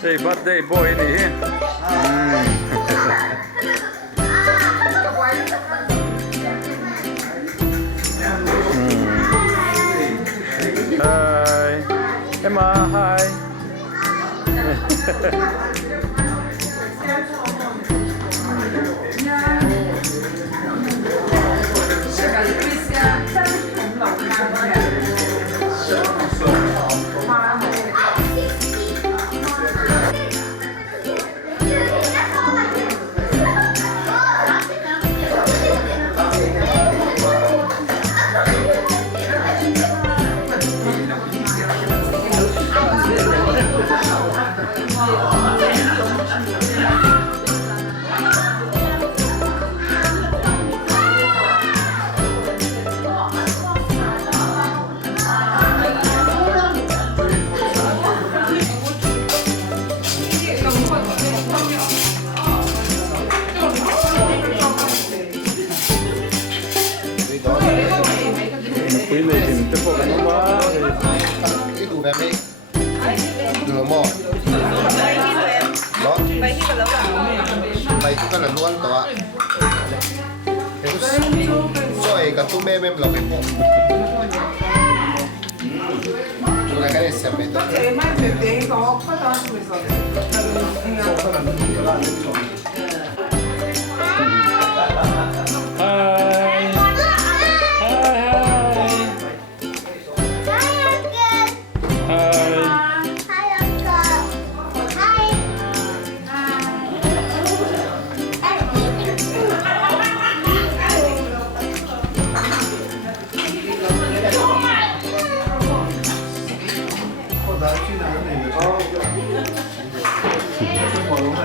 Hey, birthday boy ini. Hai, Emma, hai. Quý vị thì tiếp tục nó quá cái đủ đẹp đi được mò đó mày cũng cần là luôn đó thế rồi cả tụi em là cái bộ chúng ta cái này xem mấy Hai.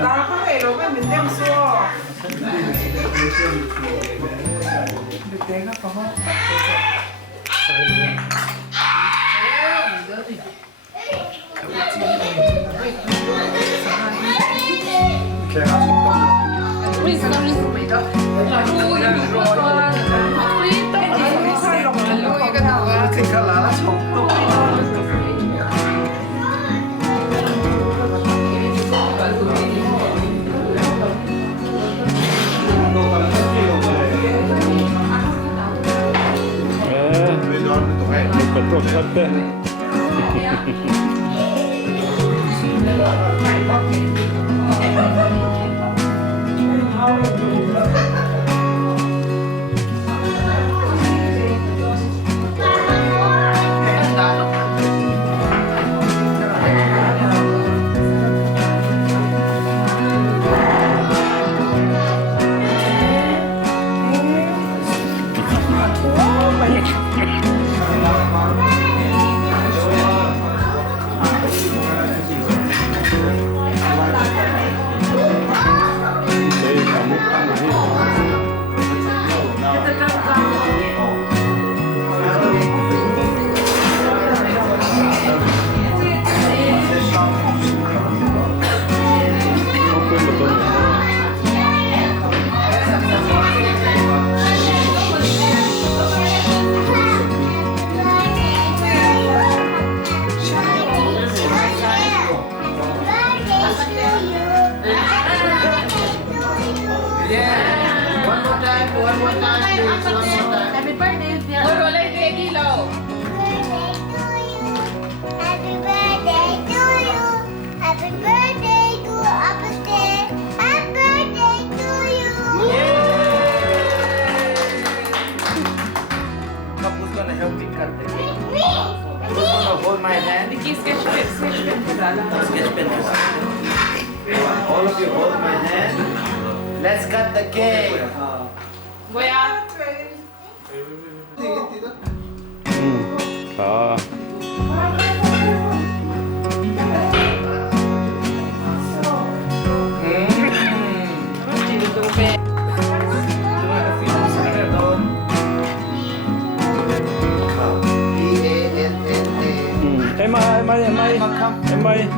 나 카페에 로맨 민댐 써. 근데 내가 봐봐. Betul kata. Happy birthday, dear. Happy birthday to you. Happy birthday to Upstairs. Happy birthday to you. Papu's gonna help me cut the cake. Me. Gonna hold my hand. Sketch pen ko dala. Sketch pen. All of you hold my hand. Let's cut the cake. 뭐야? 가. Em ơi.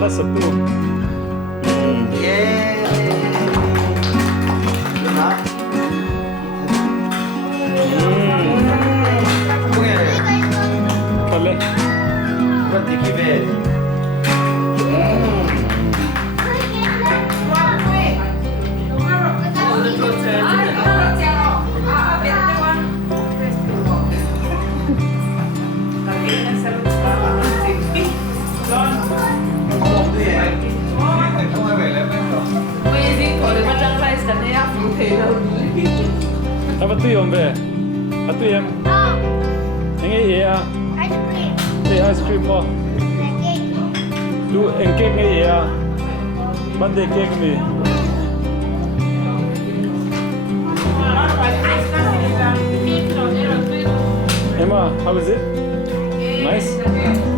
Last blue. Yay! Huh? Okay. Kalle. What did you give it? Apa tu yang be? Apa yang? Oh, Yang ya. ice cream. Ice cream mo. Cake. Du en cake ni ya. Bande cake ni. Emma, how is it? Nice?